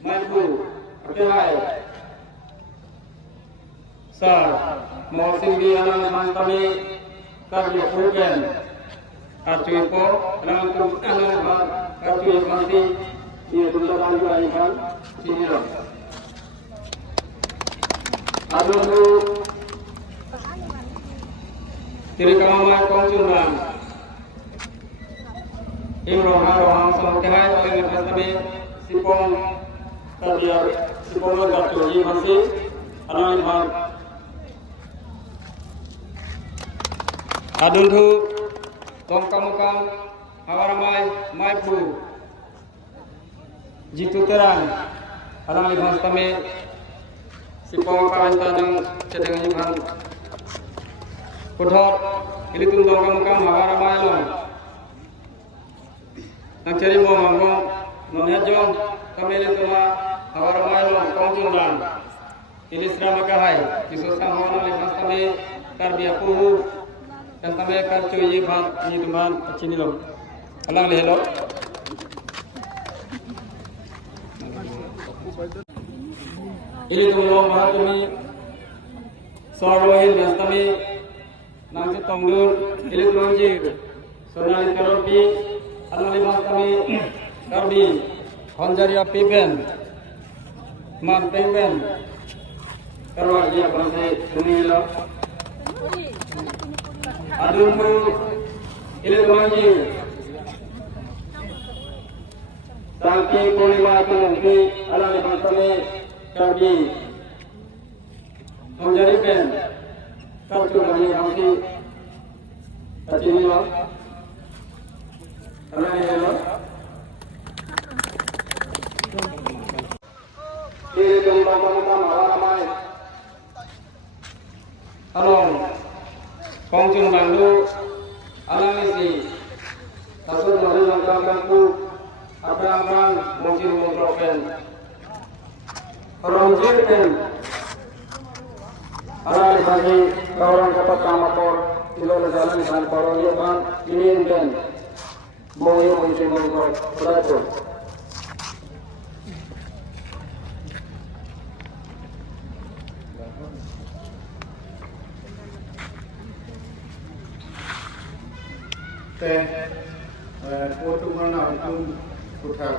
Maju, Percaya, Sar, mau singgi anak mantami, karya kuken, acuy po, anak acuy mati, dia tuntutan juga sini dong. Aduh tu, tiri kamai kongsunan, imroh haroh sama kehai dengan mantami, sipong terbiar sipong gatuh ini masih, anak imam. Adun tu, tongkam awaramai maipu, jitu terang, anak imam kami. Sipong paranta ng cedeng yuhan kudhot ini tundong kamukam hawara mailong nang ceri mo mangong nonhejong kameli tuma hawara mailong kongsundan ini srama kahai kiso samhona lepas kami karbia puhu dan kami karcu yiban ini teman cinilong alang lehelo ini tunggu mahatumi sorwahin nastami nangsi tongdur ini tunjir sonali karobi anali mastami karbi honjaria piben man piben karwa dia bangsa tunilo adunmu ini tunjir tangki polima tungki anali mastami Karbi, menjadi pen, kartu dari masih kecil lo, karena ini lo, ini tentang utama ramai, along, kongcung bandu, analisi, kasus dari langkah-langkah, apa mungkin mengroken. Orang jirten, orang lagi orang dapat kamator, ilo jalan dan orang lihat ini dan mau yang mungkin menggol, berapa? Foto mana itu putar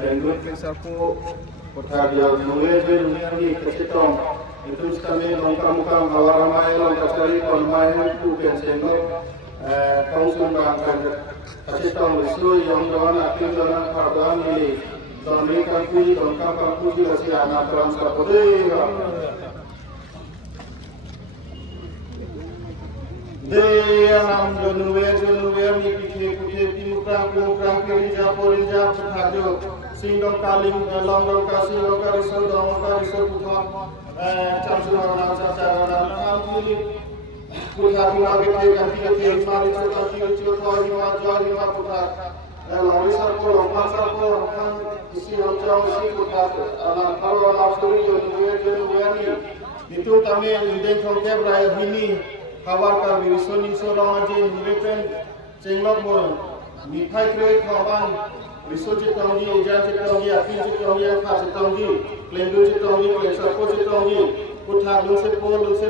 dengan kesapu. Putar dia nunggu ni kecitong itu sekali longkang hawaramai longkang sekali kolmai itu kencengo kongsun bangkan kecitong isu yang doan api doan kardan ini doan kangkui longkang kangkui juga si anak transport dia nam nunggu ni pikir mukrang rinja putar Sindong kaling longgong kasih lokal riso dong lokal riso putar camsuran camsuran alhamdulillah putar lagi ganti mari cerita hima putar lorisar ko kan isi jauh isi putar anak kalau nafsuri joni itu kami indeng kongke beraya ini kawar kami riso ninso dong aja nurepen cenglok mo mithai kre kawan Riso citongi, ujian citongi, api citongi, apa citongi, lendu citongi, lensapo citongi, putar lunse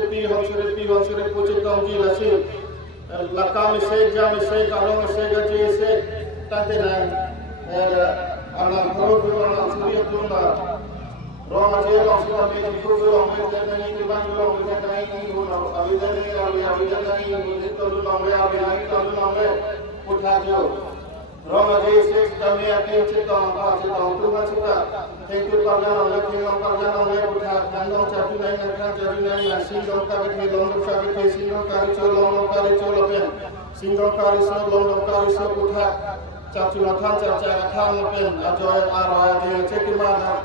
pi, hansure po citongi, lasi, laka misek, jam misek, kalong misek, gaji misek, tante nang, anak perut anak suri tunda, rong aja rong sudah bikin perut rong berjaya ini bang rong berjaya ini rong, abidan ini itu rong putar jo. Roma Jese kami akan cipta Tuhan suka tengku parjana lagi parjana le buta nandong cari nai singong kari ke londong kari ke singong kari colo pen singong kari so buta cacunatan cacatan pen ajoy arwah je cekimana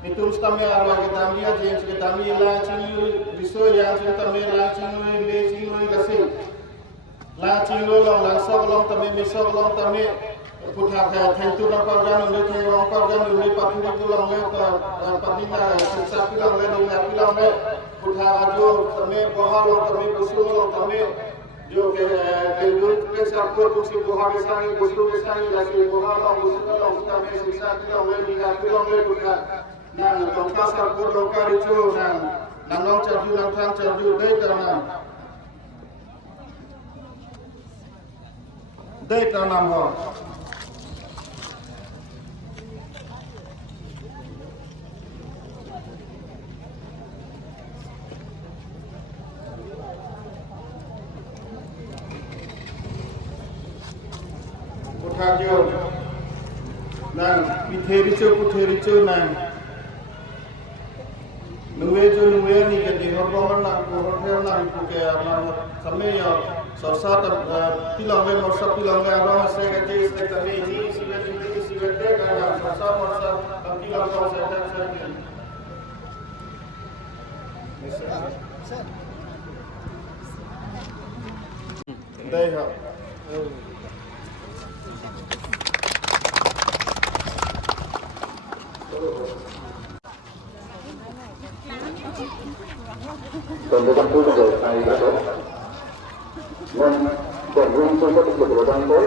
mitum stame arwah kita dia je kita la cinu riso yang kita la cinu le cinu gasing la cino long la so long tame mi so long tame putar tentu na parjan ni tenong parjan ni paturi tulang le patina siksa pilang le dong pilang le putar ajo tame bahalo tame busul tame जो के गुरु के सब को कुछ बुहा के संग बुसु के संग लगे बुहा लो बुसु लो उसका में शिक्षा के लो निगा के लो बुका ना तोका सब को लोका रिचो ना नंगो चजु नंगथां चजु दे नाम हो Kajo, nang puthericho nang, nuwejo ni kadi hormongan nang hormon nang puke nang samaya sorsat pilangge morsa pilangge arah se kadi se kami ni sibete kana sorsa morsa pilangge se dai ha Tentang itu juga saya itu, dan belum sempat diperlukan pun,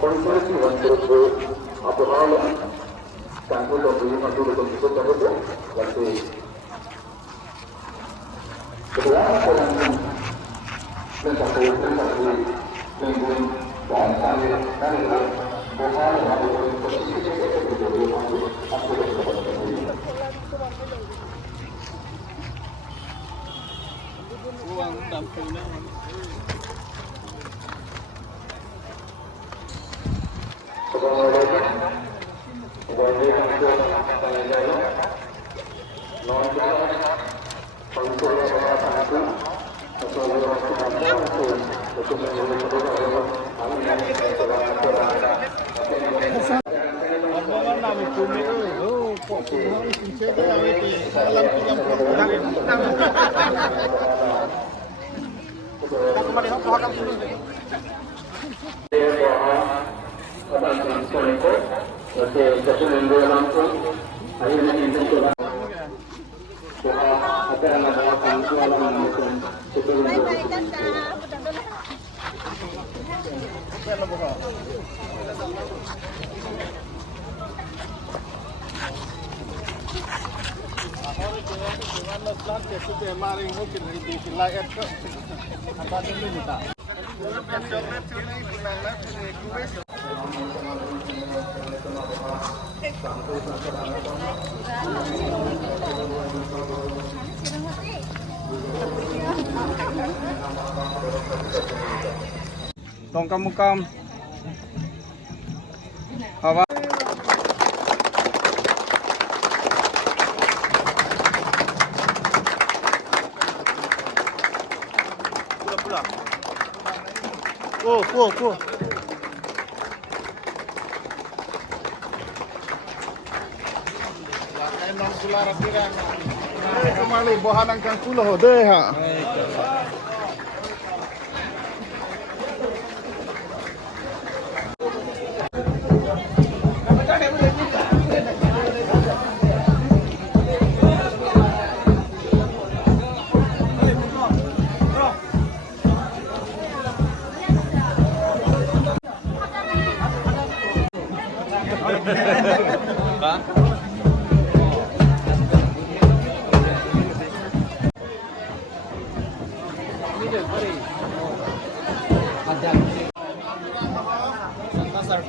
konsultasi untuk apa hal yang perlu dilakukan untuk itu, nanti kedua orang mencapai minggu dan kami bukan untuk posisi uang dampingnya Tongkam-mukam apa? Pula. Oh. Enam pular pirang. Kembali bohanan kang pulau deh ha.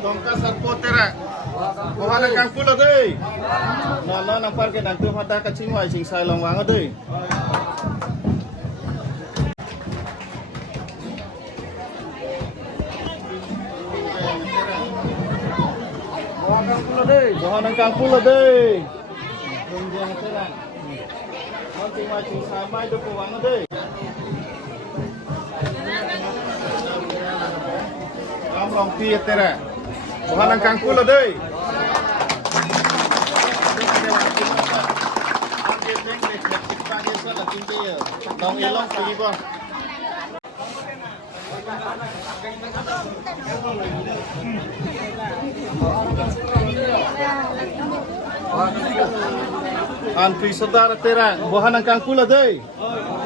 Tongka sarpotera. Bohanan kang pulau deh. Nana nampar ke nanti mata kacing wai sing sai long wang deh. Bohanan kang pulau deh. Tunjang terang. Nanti macam sama itu wang deh. Long pi tera. Bohanan kang pulau deh. Long elong pergi bang. Antri saudara tera. Bohanan kang pulau deh.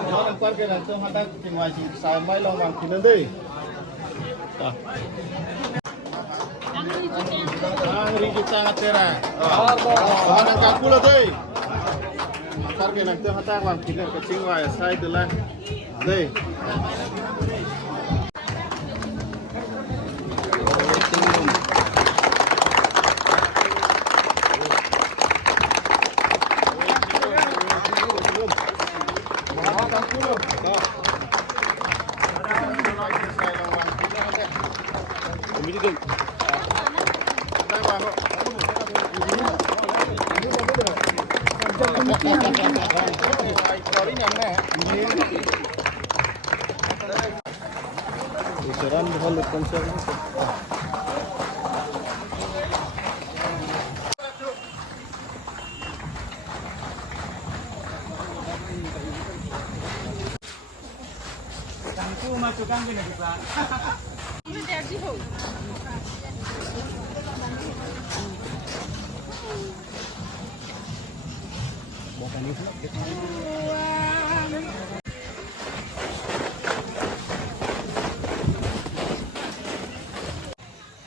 Jangan parkir nanti ada timasi saya mai long bang kini deh. Angri kita ngatera. Mana kaku lah deh. Parkir nanti ada bang kini kecing wah saya itulah deh. Seram bahal konser.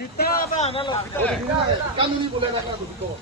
Kita apa? Kan ini boleh nak dulu.